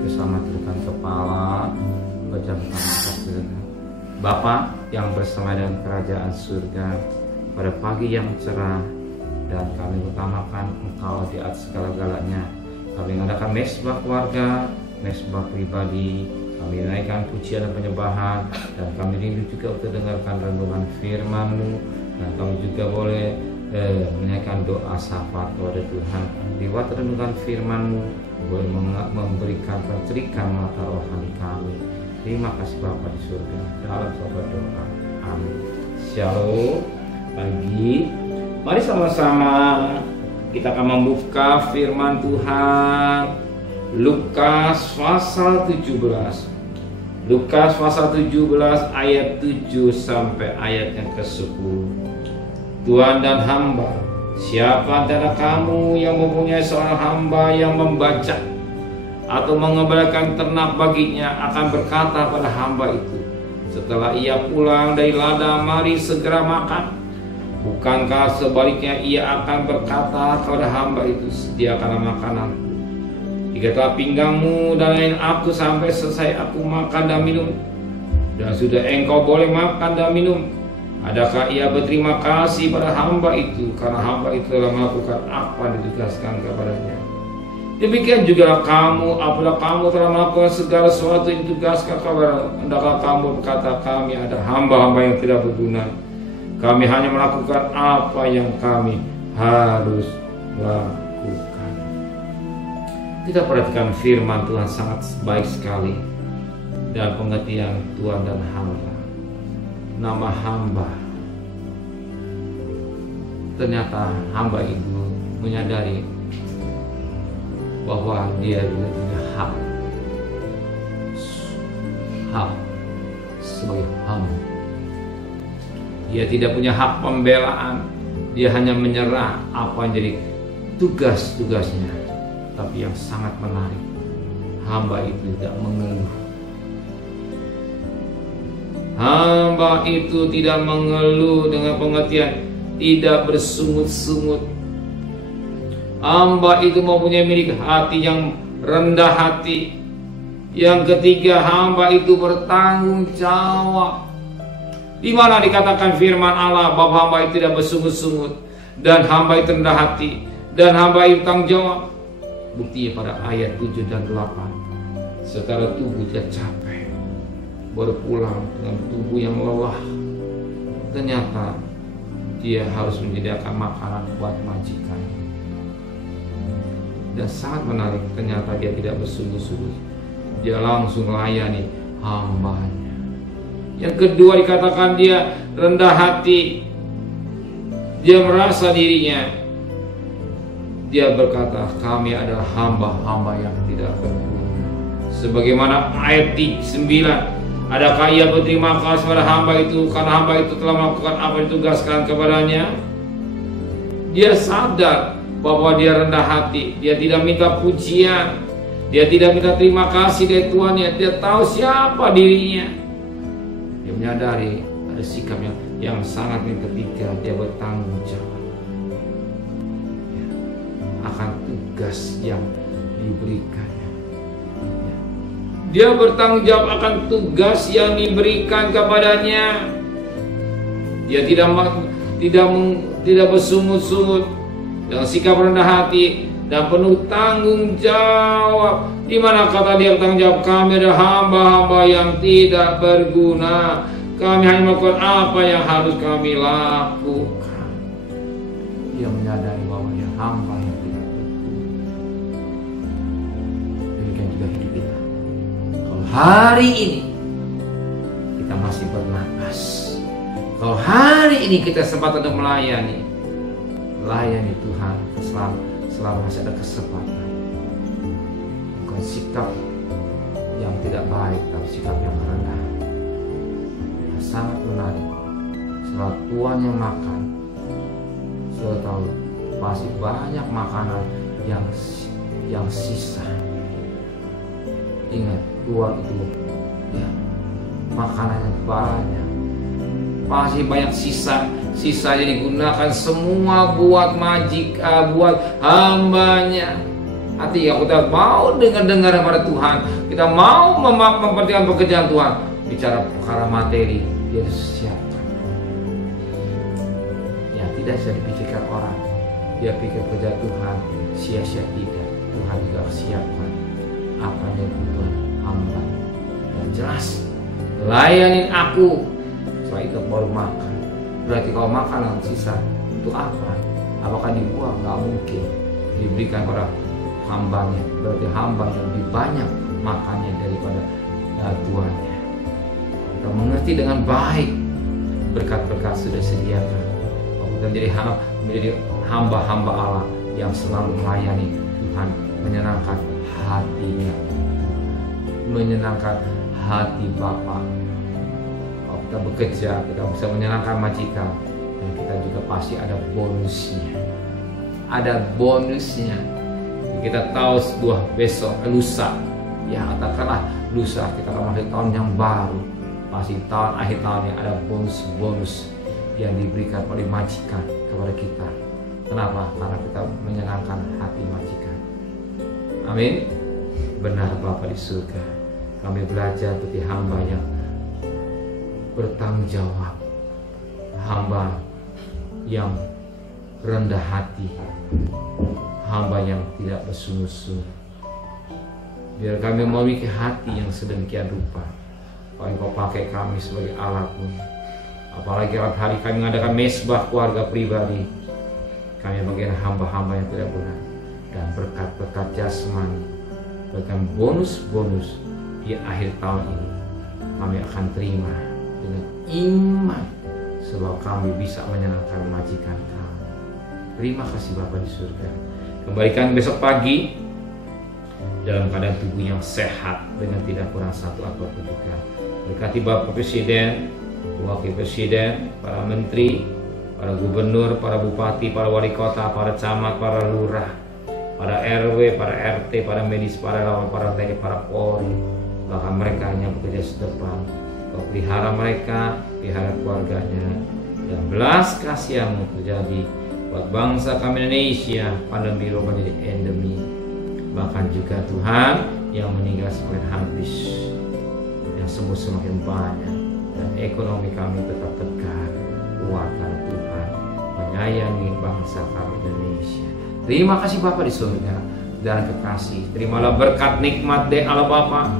bersama tundukkan kepala, pejamkan mata saudara. Bapa yang bersama dengan kerajaan surga, pada pagi yang cerah dan kami utamakan Engkau di atas segala-galanya. Kami mengadakan mesbah keluarga, mesbah pribadi, kami naikkan pujian dan penyembahan, dan kami rindu juga untuk dengarkan renungan firman-Mu, dan kami juga boleh menaikkan doa syafaat kepada Tuhan. Lewat renungan firman-Mu boleh memberikan pencerikan mata rohani kami. Terima kasih Bapa di surga, dalam satu doa. Amin. Shalom. Pagi, mari sama-sama kita akan membuka firman Tuhan Lukas pasal 17. Lukas pasal 17 ayat 7 sampai ayat yang ke-10. Tuan dan hamba, siapa antara kamu yang mempunyai seorang hamba yang membaca atau mengembalikan ternak baginya akan berkata pada hamba itu setelah ia pulang dari ladang, mari segera makan? Bukankah sebaliknya ia akan berkata kepada hamba itu, sediakanlah makananku, ikatlah pinggangmu dan lain aku sampai selesai aku makan dan minum, dan sudah engkau boleh makan dan minum. Adakah ia berterima kasih pada hamba itu karena hamba itu telah melakukan apa yang ditugaskan kepadanya? Demikian juga kamu, apabila kamu telah melakukan segala sesuatu yang ditugaskan kepada, hendaklah kamu berkata, kami ada hamba-hamba yang tidak berguna. Kami hanya melakukan apa yang kami harus lakukan. Kita perhatikan firman Tuhan sangat baik sekali dan pengertian Tuhan dan hamba. Nama hamba, ternyata hamba itu menyadari bahwa dia punya hak sebagai hamba. Dia tidak punya hak pembelaan, dia hanya menyerah apa yang jadi tugas-tugasnya. Tapi yang sangat menarik, hamba itu tidak mengeluh. Hamba itu tidak mengeluh dengan pengertian tidak bersungut-sungut. Hamba itu mempunyai milik hati yang rendah hati. Yang ketiga, hamba itu bertanggung jawab. Di mana dikatakan firman Allah bahwa hamba itu tidak bersungut-sungut dan hamba itu rendah hati dan hamba itu tanggung jawab. Buktinya pada ayat 7 dan 8. Secara tubuh dia capek, baru pulang dengan tubuh yang lelah. Ternyata dia harus menyediakan makanan buat majikan. Dan sangat menarik, ternyata dia tidak bersungguh-sungguh. Dia langsung melayani hambanya. Yang kedua dikatakan dia rendah hati. Dia merasa dirinya, dia berkata, kami adalah hamba-hamba yang tidak berguna. Sebagaimana ayat 9, adakah ia berterima kasih pada hamba itu karena hamba itu telah melakukan apa yang ditugaskan kepadanya? Dia sadar bahwa dia rendah hati. Dia tidak minta pujian, dia tidak minta terima kasih dari tuannya. Dia tahu siapa dirinya. Dia menyadari ada sikap yang sangat yang ketiga, dia bertanggung jawab akan tugas yang diberikannya. Dia bertanggung jawab akan tugas yang diberikan kepadanya. Dia tidak bersungut-sungut, dengan sikap rendah hati dan penuh tanggung jawab. Di mana kata dia bertanggung jawab, kami adalah hamba-hamba yang tidak berguna. Kami hanya melakukan apa yang harus kami lakukan. Dia menyadari bahwa dia hamba yang tidak berguna. Demikian juga hidup kita. Kalau hari ini kita masih bernapas, kalau hari ini kita sempat untuk melayani Tuhan selama masih ada kesempatan. Bukan sikap yang tidak baik, tapi sikap yang rendah. Yang sangat menarik. Setelah Tuhan yang makan, saya tahu pasti banyak makanan yang sisa. Ingat, Tuhan itu makanannya banyak. Masih banyak sisanya digunakan semua buat buat hambanya. hati yang kita mau dengar daripada Tuhan, kita mau memperhatikan pekerjaan Tuhan. Bicara perkara materi, dia siapkan. Yang tidak bisa dipikirkan orang, dia pikir kerja Tuhan sia-sia tidak. Tuhan juga siapkan apa yang dibutuhkan hamba. Dan jelas, layanin aku. Setelah itu baru makan. Berarti kalau makan yang sisa itu apa? Apakah dibuang? Gak mungkin. Diberikan pada hambanya. Berarti hamba yang lebih banyak makannya daripada tuannya. Kita mengerti dengan baik berkat-berkat sudah sediakan. Kita menjadi hamba-hamba Allah yang selalu melayani Tuhan, menyenangkan hatinya, menyenangkan hati Bapa. Kalau kita bekerja, kita bisa menyenangkan majikan, dan kita juga pasti ada bonusnya. Ada bonusnya. Kita tahu sebuah besok, lusa, ya katakanlah lusa kita akan masuk tahun yang baru. Pasti tahun akhir tahunnya ada bonus-bonus yang diberikan oleh majikan kepada kita. Kenapa? Karena kita menyenangkan hati majikan. Amin. Benar Bapa di surga, kami belajar menjadi hamba yang bertanggung jawab, hamba yang rendah hati, hamba yang tidak bersungguh-sungguh. Biar kami memiliki hati yang sedemikian rupa. Kalau Engkau pakai kami sebagai alat-Mu, apalagi hari kami mengadakan mesbah keluarga pribadi, kami bagian hamba-hamba yang tidak benar, dan berkat-berkat jasmani, bahkan bonus-bonus di akhir tahun ini kami akan terima dengan iman, sebab kami bisa menyenangkan majikan kami. Terima kasih Bapa di surga. Kembalikan besok pagi dalam keadaan tubuh yang sehat dengan tidak kurang satu apapun juga. Berkati Bapak Presiden, Wakil Presiden, para Menteri, para Gubernur, para Bupati, para Wali Kota, para Camat, para Lurah, para RW, para RT, para medis, para relawan, para TNI, para Polri, bahkan mereka yang bekerja sedepan. Kau pelihara mereka, pelihara keluarganya, dan belas kasihan-Mu terjadi buat bangsa kami Indonesia. Pandemi roba menjadi endemi, bahkan juga Tuhan yang meninggal semakin habis, yang sembuh semakin banyak, dan ekonomi kami tetap tegak kuat karena Tuhan menyayangi bangsa kami Indonesia. Terima kasih Bapa di surga dan kekasih. Terimalah berkat nikmat dari Allah Bapa,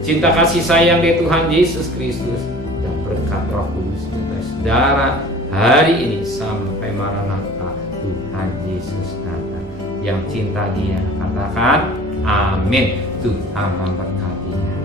cinta kasih sayang dari Tuhan Yesus Kristus, dan berkat Roh Kudus dan saudara hari ini sampai Maranatha Tuhan Yesus datang. Yang cinta Dia katakan amin. Tuhan memberkatinya.